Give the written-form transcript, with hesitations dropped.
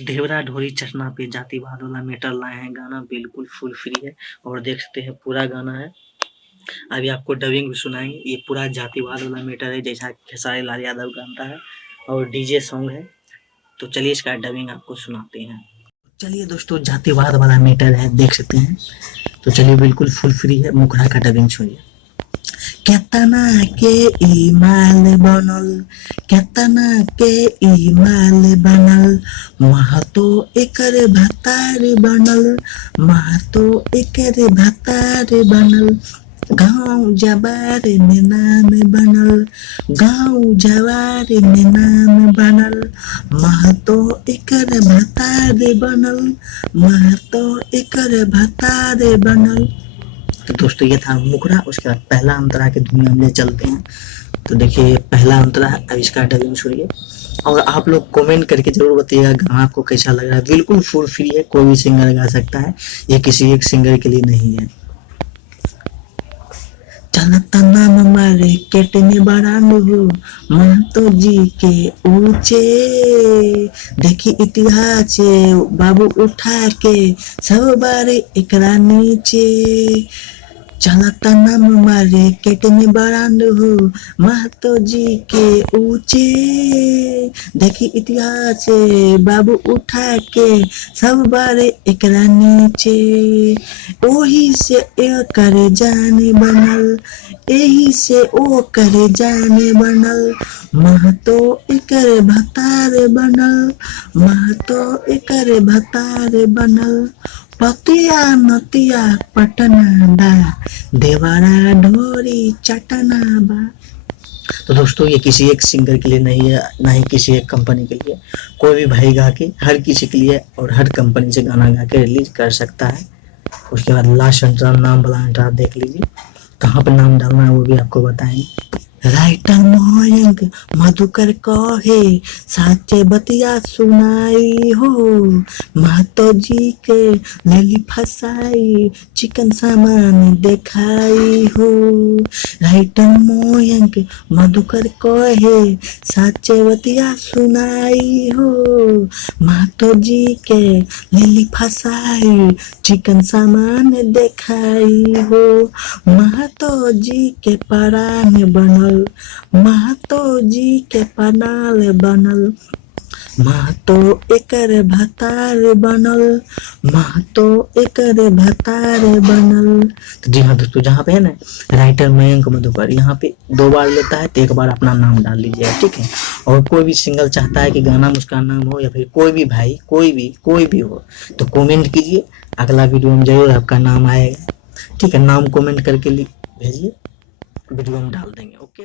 ढेबरा ढोरी चटना पे जातिवाद वाला मैटर लाए हैं। गाना बिल्कुल फुल फ्री है और देख सकते हैं पूरा गाना है। अभी आपको डबिंग भी सुनाएंगे। ये पूरा जातिवाद वाला मैटर है, जैसा खेसारी लाल यादव गाता है और डीजे सॉन्ग है। तो चलिए इसका डबिंग आपको सुनाते हैं। चलिए दोस्तों, जातिवाद वाला मैटर है, देख सकते हैं। तो चलिए बिल्कुल फुल फ्री है, मुखड़ा का डबिंग सुनिए। केतना के ईमाल बनल, केतना के ईमाल बनल, महतो एकर भतार बनल, महतो एकर भतार बनल, गाँव जवार में नाम बनल, गाँव जवार में नाम बनल, महतो एकर भतार बनल, महतो एकर भतार बनल। तो दोस्तों ये था मुखड़ा। उसके बाद पहला अंतरा के दुनिया में चलते हैं। तो देखिए पहला अंतरा है, अब इसका डबिंग सुनिए और आप लोग कमेंट करके जरूर बताइएगा गाना आपको कैसा लग रहा है। बिल्कुल फुल फ्री है, कोई भी सिंगर गा सकता है, ये किसी एक सिंगर के लिए नहीं है। चलता नाम मार्केट में बड़ा हो, महतो जी के ऊंचे, देखी इतिहास बाबू उठा के सब बारे एकरा नीचे। चलता नाम मार्केट में बड़ा हो, महतो जी के ऊंचे, देखी इतिहास बाबू उठा के सब बारे एकरा नीचे। ओही से ए करे जाने बनल, एही से ओ करे जाने बनल, महतो एकर भतार बनल, महतो एकर भतार बनल। पतिया नतिया पटना बा, देवरा ढोरी चटना बा। तो दोस्तों ये किसी एक सिंगर के लिए नहीं है, ना ही किसी एक कंपनी के लिए। कोई भी भाई गा के हर किसी के लिए और हर कंपनी से गाना गा के रिलीज कर सकता है। उसके बाद लास्ट अंतरा नाम वाला अंतरा आप देख लीजिए, कहाँ पर नाम डालना है वो भी आपको बताएंगे। राइटर मयंक मधुकर कहे साचे बतिया सुनाई हो, महतो जी के लेली फसाई चिकन सामान देखाई हो। राइटर मयंक मधुकर कहे साचे बतिया सुनाई हो, महतो जी के लेली फसाई चिकन सामान देखाई हो। महतो जी के परान बनल, महतो जी के पनाल बनल, महतो एकर भतार बनल, महतो एकर भतार बनल। तो जी हाँ दोस्तों, जहाँ पे है ना राइटर मयंक मधुकर, यहाँ पे 2 बार लेता है तो 1 बार अपना नाम डाल लीजिए, ठीक है। और कोई भी सिंगल चाहता है कि गाना उसका नाम हो, या फिर कोई भी भाई कोई भी हो, तो कमेंट कीजिए, अगला वीडियो में जरूर आपका नाम आएगा, ठीक है। नाम कमेंट करके भेजिए, वीडियो हम डाल देंगे। ओके।